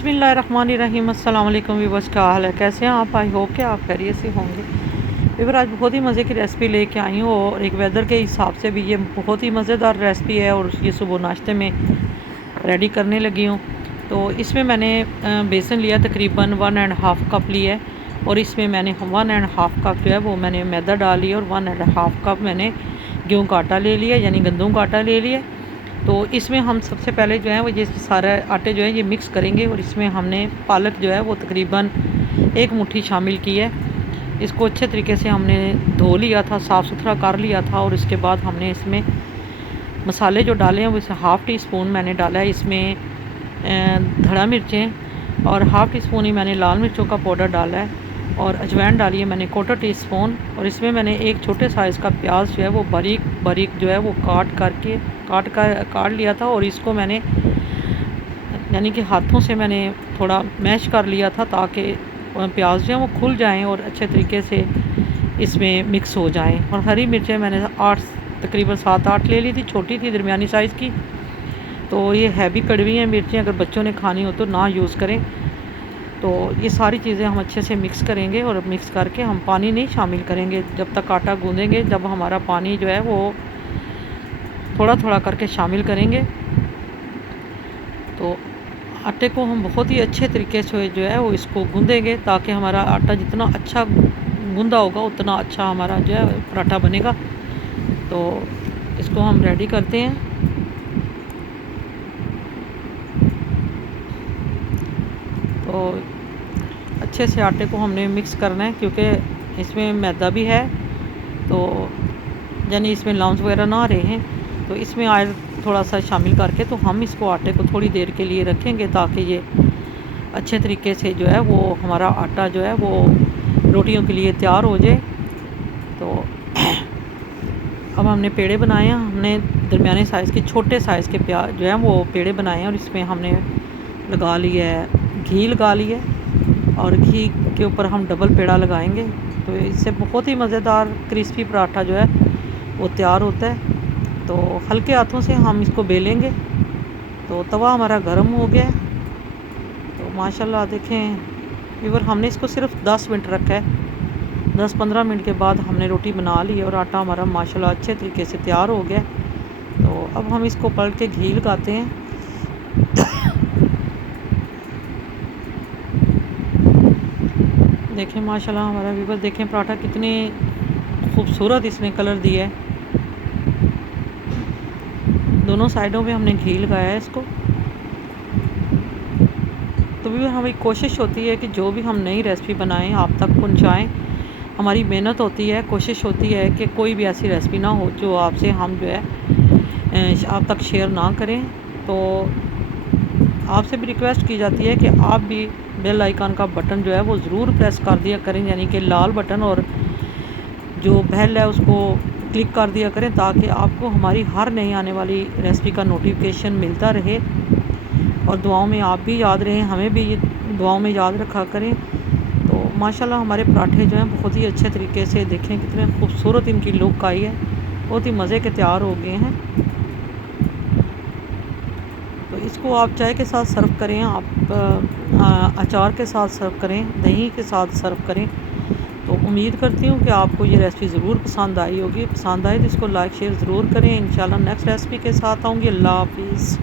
बिस्मिल्लाहिर्रहमानिर्रहीम। अस्सलाम वालेकुम व्यूअर्स, क्या हाल है, कैसे हैं आप? आई होप कि आप खैरियत से होंगे। व्यूअर आज बहुत ही मज़े की रेसिपी लेके आई हूँ और एक वेदर के हिसाब से भी ये बहुत ही मज़ेदार रेसिपी है और ये सुबह नाश्ते में रेडी करने लगी हूँ। तो इसमें मैंने बेसन लिया, तकरीबन 1.5 कप लिया है और इसमें मैंने 1.5 कप जो है वो मैंने मैदा डाल लिया और 1.5 कप मैंने गेहूँ का आटा ले लिया, यानी गंदम का आटा ले लिया। तो इसमें हम सबसे पहले जो है वो ये सारा आटे जो है ये मिक्स करेंगे और इसमें हमने पालक जो है वो तकरीबन 1 मुट्ठी शामिल की है। इसको अच्छे तरीके से हमने धो लिया था, साफ़ सुथरा कर लिया था और इसके बाद हमने इसमें मसाले जो डाले हैं वो इसे हाफ़ टी स्पून मैंने डाला है। इसमें धड़ा मिर्चें और हाफ़ टी स्पून ही मैंने लाल मिर्चों का पाउडर डाला है और अजवाइन डाली है मैंने 1/4 टी स्पून। और इसमें मैंने एक छोटे साइज़ का प्याज जो है वो बारीक बारीक जो है वो काट लिया था और इसको मैंने यानी कि हाथों से मैंने थोड़ा मैश कर लिया था ताकि प्याज जो है वो खुल जाएं और अच्छे तरीके से इसमें मिक्स हो जाएं। और हरी मिर्चें मैंने तकरीबन 7-8 ले ली थी, छोटी थी, दरमियानी साइज़ की। तो ये हैवी कड़वी हैं मिर्चें, अगर बच्चों ने खानी हो तो ना यूज़ करें। तो ये सारी चीज़ें हम अच्छे से मिक्स करेंगे और मिक्स करके हम पानी नहीं शामिल करेंगे जब तक आटा गूँधेंगे। जब हमारा पानी जो है वो थोड़ा थोड़ा करके शामिल करेंगे तो आटे को हम बहुत ही अच्छे तरीके से जो है वो इसको गूँधेंगे ताकि हमारा आटा जितना अच्छा गूँधा होगा उतना अच्छा हमारा जो है पराठा बनेगा। तो इसको हम रेडी करते हैं। तो अच्छे से आटे को हमने मिक्स करना है क्योंकि इसमें मैदा भी है, तो यानी इसमें लम्स वगैरह ना रहे हैं। तो इसमें ऑयल थोड़ा सा शामिल करके तो हम इसको आटे को थोड़ी देर के लिए रखेंगे ताकि ये अच्छे तरीके से जो है वो हमारा आटा जो है वो रोटियों के लिए तैयार हो जाए। तो अब हमने पेड़े बनाए हैं, हमने दरमियाने साइज़ के छोटे साइज़ के प्याज जो है वो पेड़े बनाए हैं और इसमें हमने लगा लिया है घी, लगा लिया है और घी के ऊपर हम डबल पेड़ा लगाएंगे। तो इससे बहुत ही मज़ेदार क्रिस्पी पराठा जो है वो तैयार होता है। तो हल्के हाथों से हम इसको बेलेंगे। तो तवा हमारा गर्म हो गया है। तो माशाल्लाह देखें व्यूअर, हमने इसको सिर्फ 10 मिनट रखा है। 10-15 मिनट के बाद हमने रोटी बना ली और आटा हमारा माशाल्लाह अच्छे तरीके से तैयार हो गया। तो अब हम इसको पलट के घी लगाते हैं। देखें माशाल्लाह हमारा व्यूअर, देखें पराठा कितने खूबसूरत इसने कलर दिया है। दोनों साइडों पे हमने घी लगाया है इसको। तो भी हमारी कोशिश होती है कि जो भी हम नई रेसिपी बनाएं आप तक पहुंचाएं। हमारी मेहनत होती है, कोशिश होती है कि कोई भी ऐसी रेसिपी ना हो जो आपसे हम जो है आप तक शेयर ना करें। तो आपसे भी रिक्वेस्ट की जाती है कि आप भी बेल आइकन का बटन जो है वो ज़रूर प्रेस कर दिया करें, यानी कि लाल बटन, और जो बेल है उसको क्लिक कर दिया करें ताकि आपको हमारी हर नई आने वाली रेसिपी का नोटिफिकेशन मिलता रहे। और दुआओं में आप भी याद रहें, हमें भी दुआओं में याद रखा करें। तो माशाल्लाह हमारे पराठे जो हैं बहुत ही अच्छे तरीके से, देखें कितने खूबसूरत इनकी लुक आई है, बहुत ही मज़े के तैयार हो गए हैं। तो इसको आप चाय के साथ सर्व करें, आप अचार के साथ सर्व करें, दही के साथ सर्व करें। तो उम्मीद करती हूँ कि आपको ये रेसिपी ज़रूर पसंद आई होगी। पसंद आए तो इसको लाइक शेयर ज़रूर करें। इंशाल्लाह नेक्स्ट रेसिपी के साथ आऊँगी। अल्लाह हाफिज़।